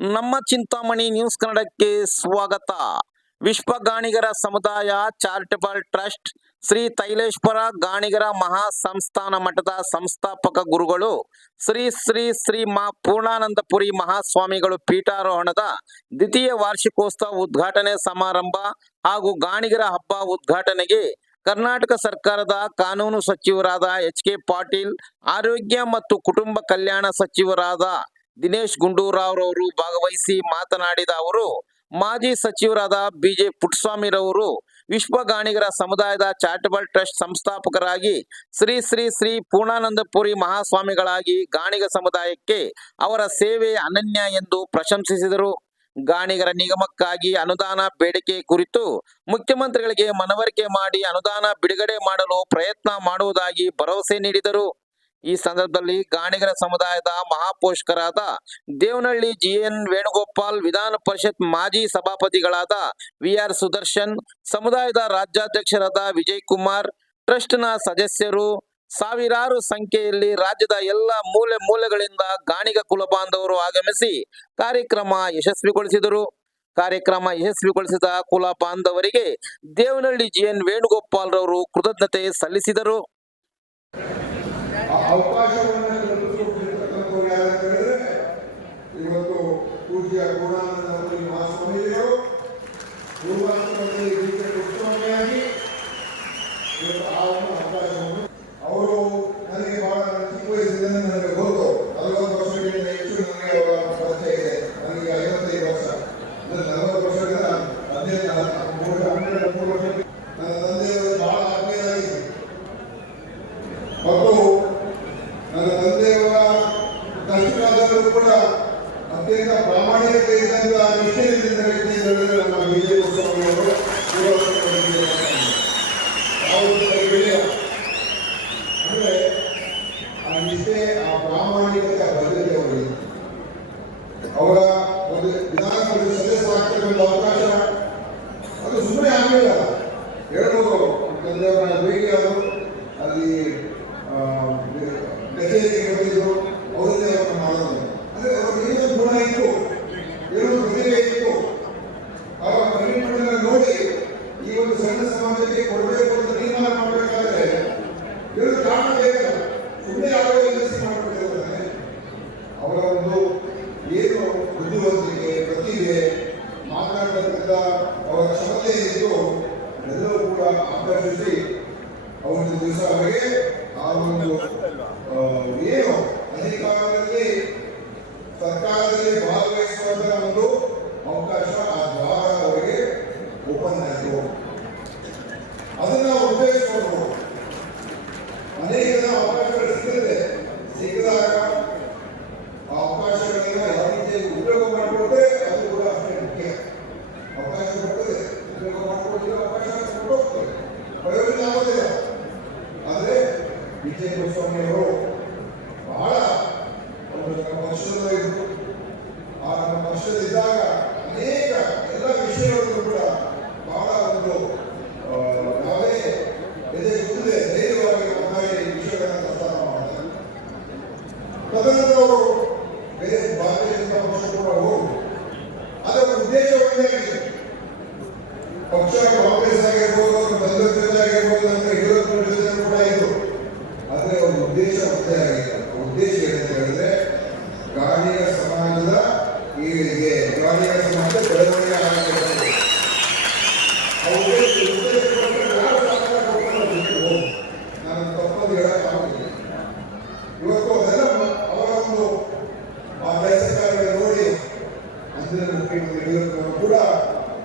ನಮ್ಮ ಚಿಂತಾಮಣಿ ನ್ಯೂಸ್ ಕನ್ನಡಕ್ಕೆ ಸ್ವಾಗತ. ವಿಶ್ವ ಗಾಣಿಗರ ಸಮುದಾಯ ಚಾರಿಟಬಲ್ ಟ್ರಸ್ಟ್ ಶ್ರೀ ತೈಲೇಶ್ವರ ಗಾಣಿಗರ ಮಹಾ ಸಂಸ್ಥಾನ ಮಠದ ಸಂಸ್ಥಾಪಕ ಗುರುಗಳು ಶ್ರೀ ಶ್ರೀ ಶ್ರೀ ಮಾ ಪೂರ್ಣಾನಂದಪುರಿ ಮಹಾಸ್ವಾಮಿಗಳು ಪೀಠಾರೋಹಣದ ದ್ವಿತೀಯ ವಾರ್ಷಿಕೋತ್ಸವ ಉದ್ಘಾಟನೆ ಸಮಾರಂಭ ಹಾಗೂ ಗಾಣಿಗರ ಹಬ್ಬ ಉದ್ಘಾಟನೆಗೆ ಕರ್ನಾಟಕ ಸರ್ಕಾರದ ಕಾನೂನು ಸಚಿವರಾದ ಎಚ್ ಕೆ ಪಾಟೀಲ್, ಆರೋಗ್ಯ ಮತ್ತು ಕುಟುಂಬ ಕಲ್ಯಾಣ ಸಚಿವರಾದ ದಿನೇಶ್ ಗುಂಡೂರಾವ್ ರವರು ಭಾಗವಹಿಸಿ ಮಾತನಾಡಿದ ಅವರು, ಮಾಜಿ ಸಚಿವರಾದ ಬಿಜೆಪುಟ್ಸ್ವಾಮಿ ರವರು ವಿಶ್ವ ಗಾಣಿಗರ ಸಮುದಾಯದ ಚಾರಿಟಬಲ್ ಟ್ರಸ್ಟ್ ಸಂಸ್ಥಾಪಕರಾಗಿ ಶ್ರೀ ಶ್ರೀ ಶ್ರೀ ಪೂರ್ಣಾನಂದಪುರಿ ಮಹಾಸ್ವಾಮಿಗಳಾಗಿ ಗಾಣಿಗ ಸಮುದಾಯಕ್ಕೆ ಅವರ ಸೇವೆ ಅನನ್ಯ ಎಂದು ಪ್ರಶಂಸಿಸಿದರು. ಗಾಣಿಗರ ನಿಗಮಕ್ಕಾಗಿ ಅನುದಾನ ಬೇಡಿಕೆ ಕುರಿತು ಮುಖ್ಯಮಂತ್ರಿಗಳಿಗೆ ಮನವರಿಕೆ ಮಾಡಿ ಅನುದಾನ ಬಿಡುಗಡೆ ಮಾಡಲು ಪ್ರಯತ್ನ ಮಾಡುವುದಾಗಿ ಭರವಸೆ ನೀಡಿದರು. ಈ ಸಂದರ್ಭದಲ್ಲಿ ಗಾಣಿಗರ ಸಮುದಾಯದ ಮಹಾಪೋಷಕರಾದ ದೇವನಹಳ್ಳಿ ಜಿಎನ್ ವೇಣುಗೋಪಾಲ್, ವಿಧಾನ ಪರಿಷತ್ ಮಾಜಿ ಸಭಾಪತಿಗಳಾದ ವಿಆರ್ ಸುದರ್ಶನ್, ಸಮುದಾಯದ ರಾಜ್ಯಾಧ್ಯಕ್ಷರಾದ ವಿಜಯ್ ಕುಮಾರ್ ಟ್ರಸ್ಟ್ನ ಸದಸ್ಯರು, ಸಾವಿರಾರು ಸಂಖ್ಯೆಯಲ್ಲಿ ರಾಜ್ಯದ ಎಲ್ಲ ಮೂಲೆ ಮೂಲೆಗಳಿಂದ ಗಾಣಿಗ ಕುಲ ಬಾಂಧವರು ಆಗಮಿಸಿ ಕಾರ್ಯಕ್ರಮ ಯಶಸ್ವಿಗೊಳಿಸಿದರು. ಕಾರ್ಯಕ್ರಮ ಯಶಸ್ವಿಗೊಳಿಸಿದ ಕುಲ ಬಾಂಧವರಿಗೆ ದೇವನಹಳ್ಳಿ ಜಿಎನ್ ವೇಣುಗೋಪಾಲ್ ರವರು ಕೃತಜ್ಞತೆ ಸಲ್ಲಿಸಿದರು. ಅವಕಾಶವನ್ನು ಕಲ್ಪಿಸಿಕೊಂಡಿರ್ತಕ್ಕಂಥವ್ರು ಯಾರು ಹೇಳಿದ್ರೆ, ಇವತ್ತು ಪೂಜ್ಯ ಗುಣಾನಂದರಲ್ಲಿ ಮಹಾಸ್ವಾಮಿಗಳು ಪೂರ್ವಾಂತರದಲ್ಲಿ ಗೀತೆ ಉತ್ತಮವಾಗಿ ಇವತ್ತು ಆ ಒಂದು ಅವಕಾಶವನ್ನು ಅವರು going on.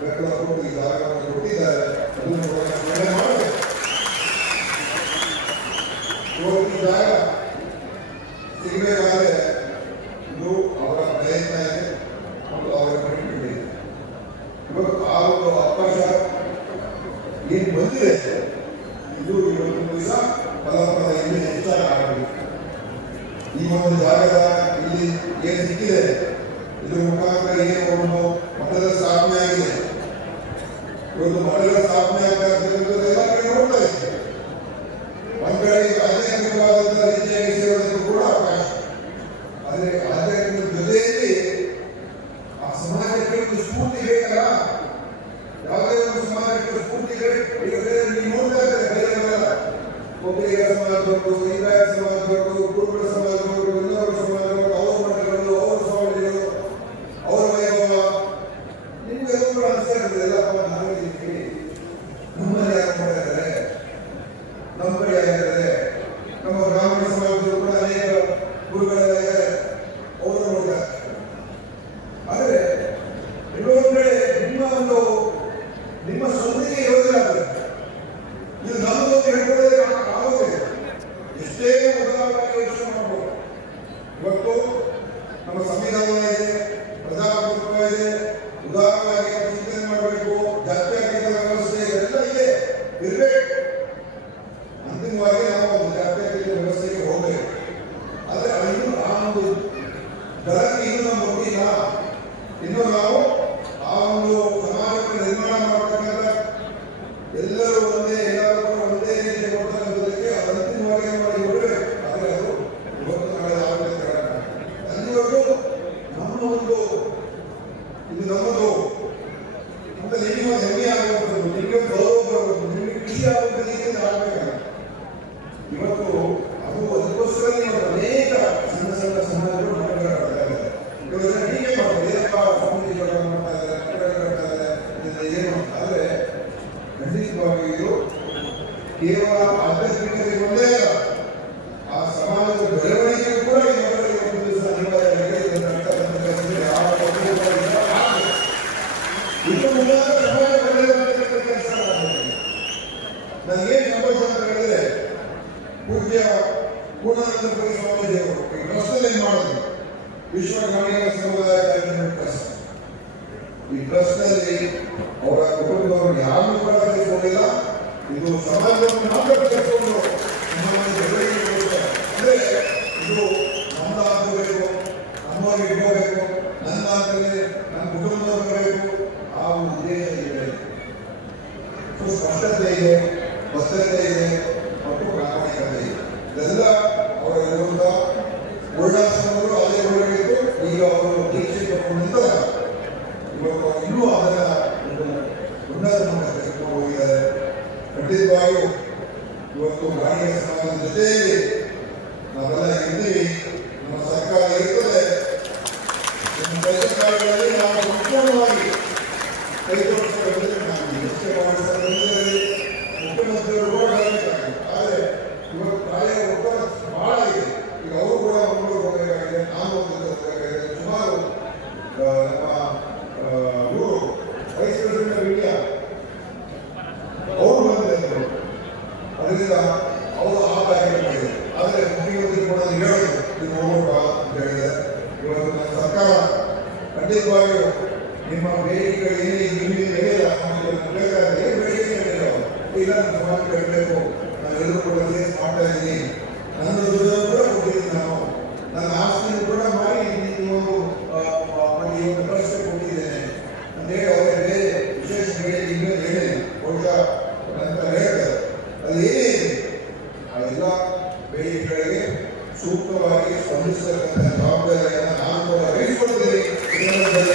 Thank you. கலந்து இன்னும் நம்ம முடியலாம் இன்னும் Quiero ಇದು ಸಮಾಜವನ್ನು ನಾವೇ ಕಟ್ಕೊಂಡು ಅಂದರೆ ಇದು ನಮ್ಮದಾಗಬೇಕು ನಮ್ಮಲ್ಲಿ ಇರಬೇಕು ನನ್ನಾಗಲಿ ನನ್ನ ಕುಟುಂಬದವರಬೇಕು ಆ ಉದ್ದೇಶ ಇದೆ ಸ್ಪಷ್ಟತೆ ಇದೆ ಬಸ್ಸತೆ ಇದೆ ಮತ್ತು ಪ್ರಾಮಾಣಿಕತೆ ಇದೆ ನಮ್ಮ ಜೊತೆಯಲ್ಲಿ ನಾವೆಲ್ಲ ಇದ್ದೀವಿ ನಮ್ಮ ಸರ್ಕಾರ ಇರ್ತದೆ ನಮ್ಮ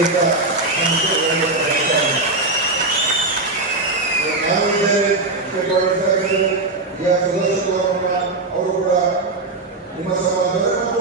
ರೈತ ನಾವು ಅವರು ಕೂಡ ನಿಮ್ಮ ಸಮಾಜ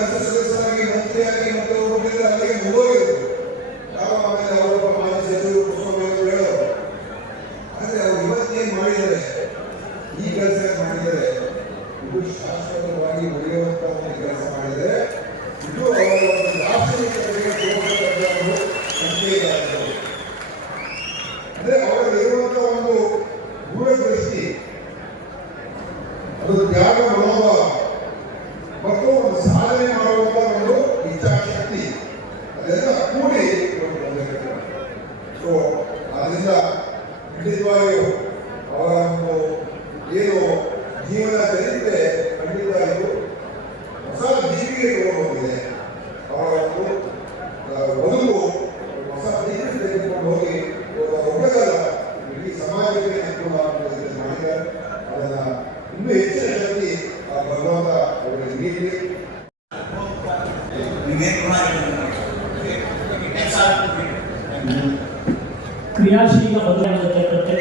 gracias. ಕ್ರಿಯಾಶೀಲ ಬದಲಾಗತಕ್ಕಂತೆ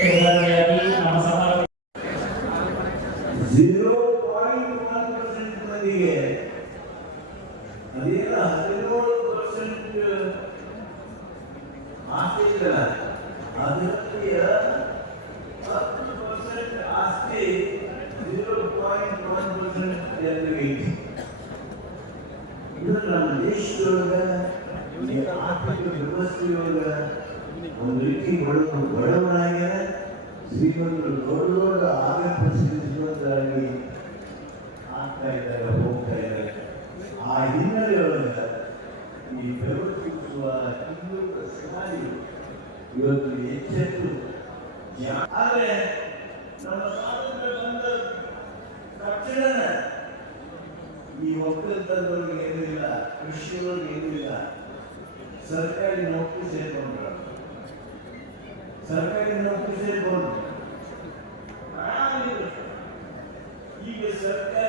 ದೊಡ್ಡ ದೊಡ್ಡ ಆಗತ್ಯ ಜೀವನದಲ್ಲಿ ಆಗ್ತಾ ಇದ್ದಾರೆ, ಹೋಗ್ತಾ ಇದ್ದಾರೆ. ಆ ಹಿನ್ನೆಲೆಯೊಳಗೆ ಈ ಪ್ರವರ್ತಿಸುವ ತೀವ್ರ ಸಾರಿ ಇವತ್ತು ಎಚ್ಚೆತ್ತು. ಆದರೆ ನಮ್ಮ ಸ್ವಾತಂತ್ರ್ಯ ಬಂದ ತಕ್ಷಣ ಈ ಒಕ್ಕಲಿತದವ್ರಿಗೆ ಏನಿಲ್ಲ ಕೃಷಿಯವ್ರಿಗೆ ಏನಿಲ್ಲ ಸರ್ಕಾರಿ ನೌಕರಿ ಸೇರ್ಕೊಂಡ್ರು. ಸರ್ಕಾರಿ ನೌಕರಿ ಸೇರ್ಕೊಂಡ್ರು. Yüce Sırt'a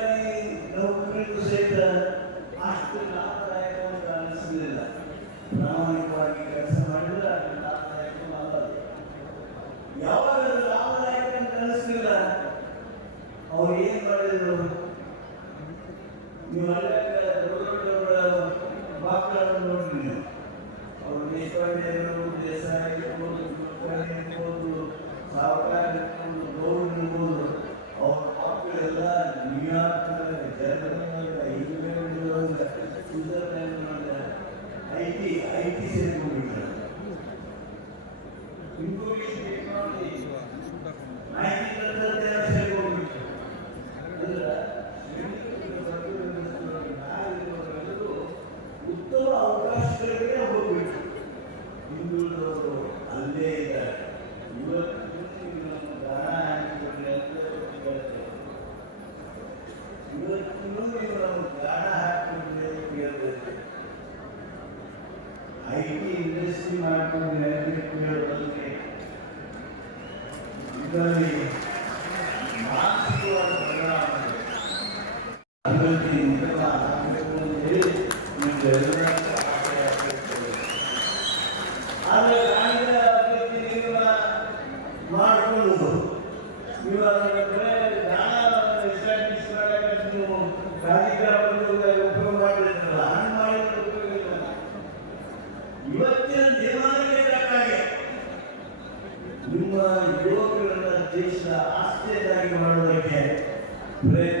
Amen. pray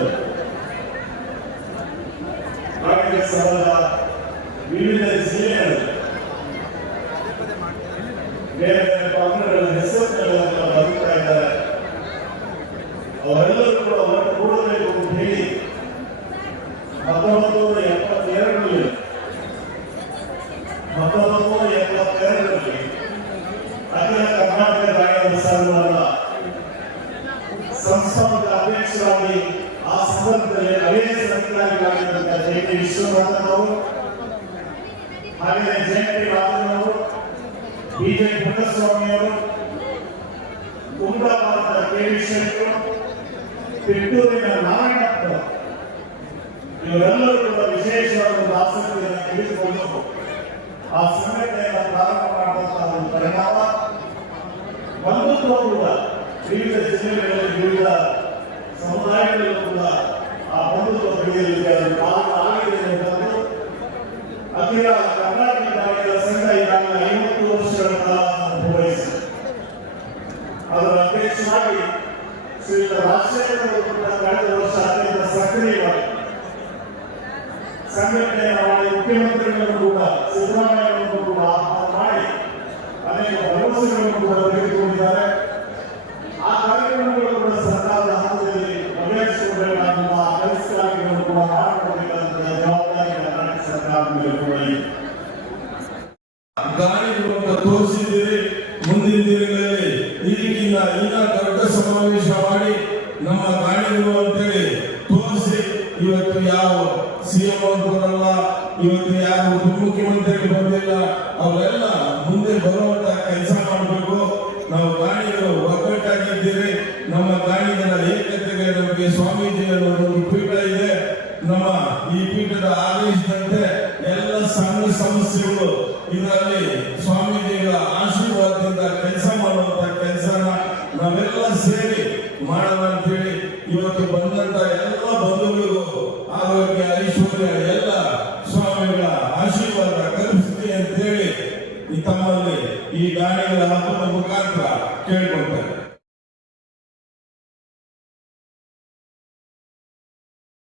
ಹತ್ತೊಂಬತ್ತು ನೂರ ಎಪ್ಪತ್ತೆರಡರಲ್ಲಿ ಹತ್ತೊಂಬತ್ತು ನೂರ ಎಪ್ಪತ್ತೆರಡರಲ್ಲಿ ಅಖಿಲ ಕರ್ನಾಟಕ ಗಾಯನ ಸಂಘದ ಸಂಸ್ಥಾಪಕ ಅಧ್ಯಕ್ಷರಾಗಿ ಆ ಸಂದರ್ಭದಲ್ಲಿ ಹಳೆಯ ಸಂಘಟನೆಗಳಾಗಿದ್ದಂಥ ಜೆ ಟಿ ವಿಶ್ವನಾಥನ್ ಅವರು ಹಾಗೆಯೇ ಜಯಂತಿ ರಾಜನ್ ಅವರು ಬಿಜೆ ಪುಟ್ಟಸ್ವಾಮಿ ಅವರು ಆ ಸಂಘಟನೆಯನ್ನು ಪ್ರಾರಂಭ ಮಾಡುವಂತಹ ಒಂದು ಪರಿಣಾಮ. ಒಂದು ಕೂಡ ವಿವಿಧ ಜಿಲ್ಲೆಗಳಲ್ಲಿ ವಿವಿಧ ಸಮುದಾಯಗಳಲ್ಲೂ ಕೂಡ ಆ ಬಂಧುತ್ವ ಬೆಳೆಯಲಿಕ್ಕೆ ಅದು ಕಾರಣ ಆಗಿದೆ ಎಂಬುದು ಅಖಿಲ ಕರ್ನಾಟಕ ಗಾಯಕರ ಸಂಘ ಈಗಾಗಲೇ ಐವತ್ತು ವರ್ಷಗಳ ಕಾಲ ನಿರ್ವಹಿಸಿದೆ ಅದರ ಅಧ್ಯಕ್ಷರಾಗಿ ಶ್ರೀಯುತ ರಾಜಶೇಖರ ಕೂಡ ಕಳೆದ ವರ್ಷ ಅತ್ಯಂತ ಸಕ್ರಿಯವಾಗಿ ಸಂಘಟನೆಯನ್ನು ಮಾಡಿ ಮುಖ್ಯಮಂತ್ರಿಗಳನ್ನು ಕೂಡ ಸಿದ್ದರಾಮಯ್ಯವನ್ನು ಕೂಡ ಆಹ್ವಾನ ಮಾಡಿ ಅನೇಕ ಭರವಸೆಗಳನ್ನು ನಾಯಕರ ಏಕತೆಗೆ ನಮಗೆ ಸ್ವಾಮೀಜಿ ಒಂದು ಪೀಠ ಇದೆ. ನಮ್ಮ ಈ ಪೀಠದ ಆದೇಶದಂತೆ ಎಲ್ಲ ಸಣ್ಣ ಸಮಸ್ಯೆಗಳು ಇದರಲ್ಲಿ ಸ್ವಾಮೀಜಿಗಳ ಆಶೀರ್ವಾದದಿಂದ ಕೆಲಸ ಮಾಡುವಂತ ಕೆಲಸನ ನಾವೆಲ್ಲ ಸೇರಿ ಮಾಡೋಣ ಅಂತೇಳಿ ಇವತ್ತು ಬಂದಂತ ಎಲ್ಲ ಬಂಧುಗಳಿಗೂ ಆರೋಗ್ಯ, ಐಶ್ವರ್ಯ, ಎಲ್ಲ ಸ್ವಾಮಿಗಳ ಆಶೀರ್ವಾದ ಕಲಿಸುತ್ತಿ ಅಂತ ಹೇಳಿ ತಮ್ಮಲ್ಲಿ ಈ ಗಾಣಿಗಳ ಹಬ್ಬದ ಮುಖಾಂತರ ಕೇಳ್ಕೊಂಡು